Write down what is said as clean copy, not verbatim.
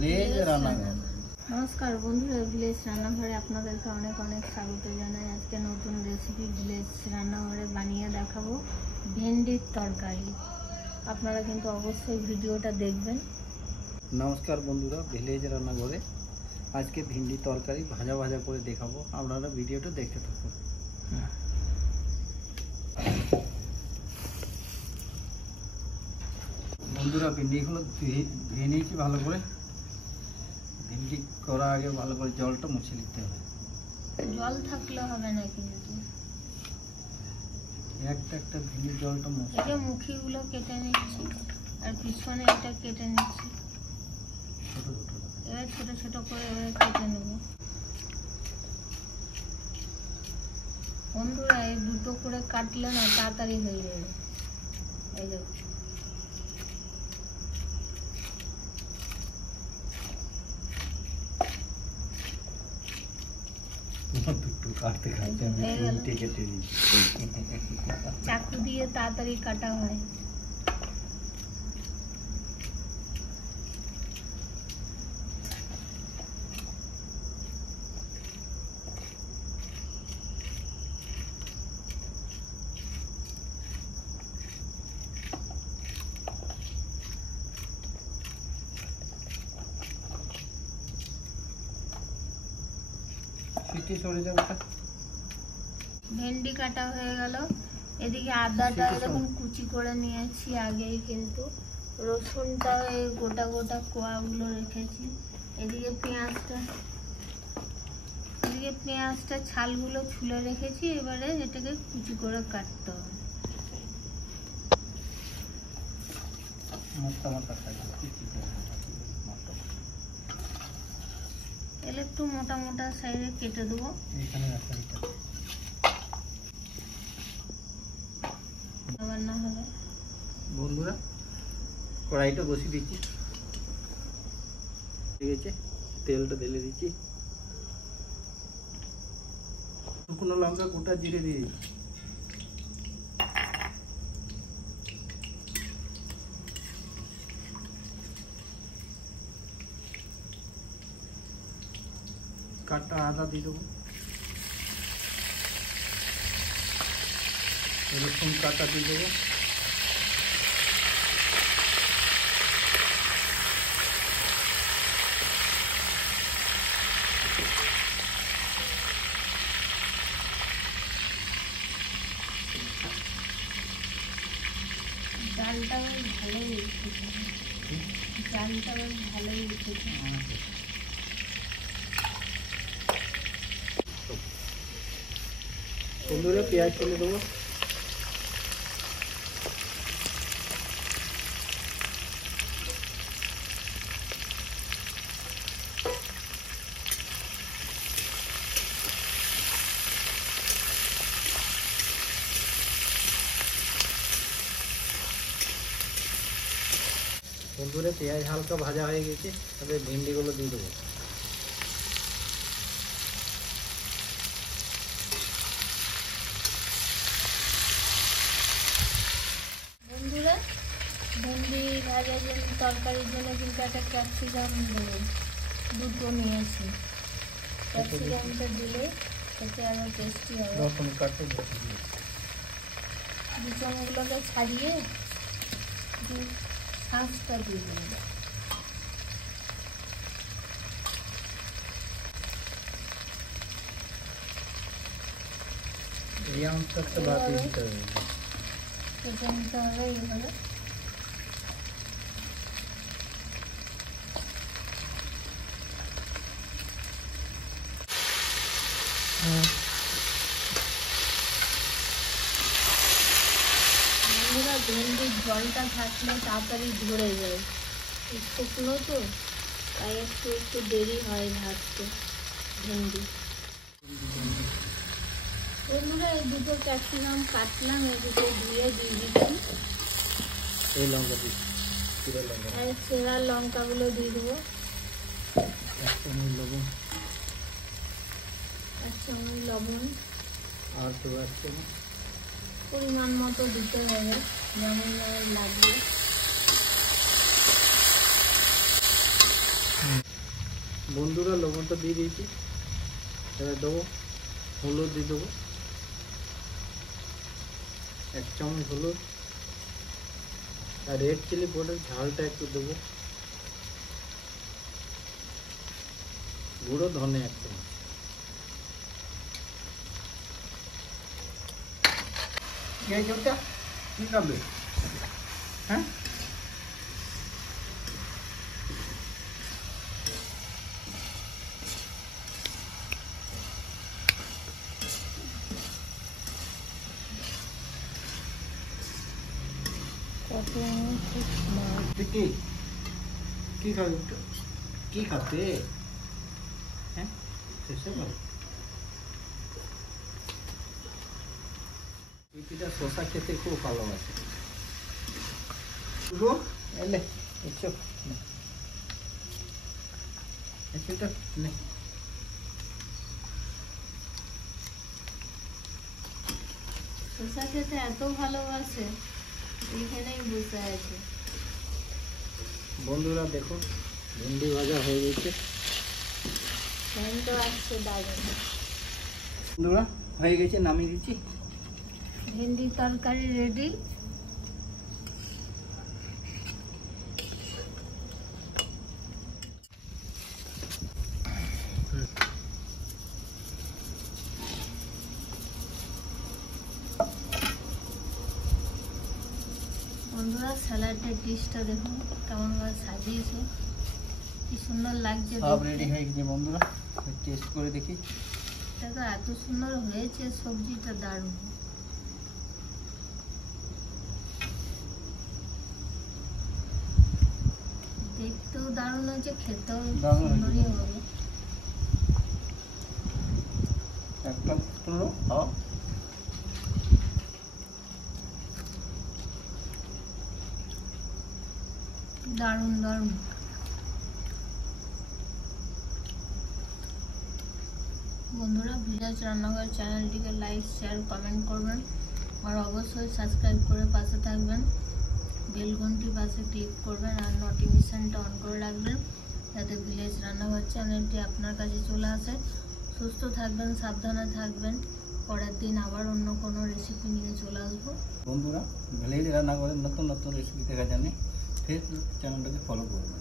Village রান্নাঘর। নমস্কার বন্ধুরা, ভিলেজ রান্নাঘরে আপনাদেরকে অনেক অনেক স্বাগত জানাই। আজকে নতুন রেসিপি ভিলেজ রান্নাঘরে বানিয়ে দেখাবো ভেন্ডির তরকারি। আপনারা কিন্তু অবশ্যই ভিডিওটা দেখবেন। নমস্কার বন্ধুরা, ভিলেজ রান্নাঘরে আজকে ভেন্ডি তরকারি ভাজা ভাজা করে দেখাবো। আপনারা ভিডিওটা দেখতে থাকুন। বন্ধুরা, ভেন্ডিগুলো ধুয়ে নিয়েছি ভালো করে। ভেন্ডি করার আগে ভালো করে জলটা মুছে নিতে হবে। জল থাকলে হবে না, কিন্তু একটা ভেন্ডির জলটা মুছে এটা মুখিগুলো কেটে নিচ্ছি আর পিছনে এটা কেটে নিচ্ছি। এবার ছোট ছোট করে এবারে কেটে নেব। বন্ধুরা, এই দুটো করে কাটলে না তাড়াতাড়ি হয়ে যাবে। এই দেখো, চাকু দিয়ে তাড়াতাড়ি কাটা হয়। ভেন্ডি কাটা হয়ে গেল। এদিকে আদাটা এরকম কুচি করে নিয়েছি আগেই, কিন্তু রসুনটা এই গোটা গোটা কোয়াগুলো রেখেছি। এদিকে পেঁয়াজটা ছালগুলো ছুলে রেখেছি। এবারে এটাকে কুচি করে কাটতে হবে। এলে একটু মোটা মোটা সাইজে কেটে দেবো। না হলে বন্ধুরা, কড়াইটা বসিয়ে দিচ্ছি। ঠিক আছে, তেলটা ঢেলে দিচ্ছি। শুকনো লঙ্কা, গোটা জিরে দিয়ে দিচ্ছি। কাটা আদা দিয়ে দেবো। রসুন কাটা দিয়ে দেবো। ডালটা বেশ ভালোই উঠেছে। বন্ধুরা, পেঁয়াজ ফেলে দেবো। বন্ধুরা, পেঁয়াজ হালকা ভাজা হয়ে গেছে। তবে ভেন্ডিগুলো দিয়ে দেবো। বন্ধুরা, ভেন্ডি ভাজার জন্য তরকারির জন্য কিন্তু একটা ক্যাপসিকাম দেবো। দুটো নিয়েছি। ক্যাপসিকামটা দিলে এতে আরো টেস্টি হবে। রসুন কাটতে বিচনগুলোকে ছাড়িয়ে শাঁসটা দিয়ে দেবো। এই অংশটা বাদ দিতে হবে। কেটে নিতে হবে এইভাবে। ভেন্ডির জলটা থাকলে তাড়াতাড়ি ধরে যায়। শুকনো তো, তাই একটু দেরি হয় ভাজতে ভেন্ডি। বন্ধুরা, এই দুটো ক্যাপসিকাম কাটলাম, এই দুটো ধুয়ে দিয়ে দিচ্ছি। এই লঙ্কা দিচ্ছি, চেরা লঙ্কাগুলো দিয়ে দেবো। এক চামচ লবণ, আর তো এক চামচ পরিমাণ মতো দিতে হবে, যেমন লাগবে। বন্ধুরা লবণটা দিয়ে দিয়েছি, এবার দেবো হলুদ দিয়ে দেবো 1 চামচ হলুদ, আর রেড চিলি পাউডার ঝালটা একটু দেবো, গুঁড়ো ধনে 1 চামচ। ওটা কি খাবে? হ্যাঁ, কি খাবে? কি খাবে? হ্যাঁ, শেষে বল। পিপিটা শসা খেতে খুব ভালোবাসে। এলে এসো, এসোটা নে। শসা খেতে এত ভালোবাসে, এইখানেই বসে আছে। বন্ধুরা দেখো ভেন্ডি ভাজা হয়ে গেছে। ফ্যানটা আসছে দারুণ। বন্ধুরা হয়ে গেছে, নামিয়ে দিচ্ছি। ভেন্ডি তরকারি রেডি। বন্ধুরা স্যালাডের ডিশটা দেখুন কেমন ভাবে সাজিয়েছে, কি সুন্দর লাগছে। সব রেডি হয়ে গেছে বন্ধুরা, টেস্ট করে দেখি। এটা তো এত সুন্দর হয়েছে, সবজিটা দারুণ। দেখতেও দারুণ হয়েছে, খেতেও দারুণ হয়েছে। সুন্দরই হবে। একটা তুলো খাও। দারুণ দারুণ। বন্ধুরা ভিলেজ রান্নাঘর চ্যানেলটিকে লাইক শেয়ার কমেন্ট করবেন, আর অবশ্যই সাবস্ক্রাইব করে পাশে থাকবেন। বেল ঘন্টির পাশে ক্লিক করবেন আর নোটিফিকেশনটা অন করে রাখবেন, যাতে ভিলেজ রান্নাঘর চ্যানেলটি আপনার কাছে চলে আসে। সুস্থ থাকবেন, সাবধানে থাকবেন। পরের দিন আবার অন্য কোনো রেসিপি নিয়ে চলে আসবো। বন্ধুরা ভিলেজ রান্নাঘরের নতুন নতুন রেসিপি দেখার জন্য ফেসবুক চ্যানেলটাকে ফলো করবেন।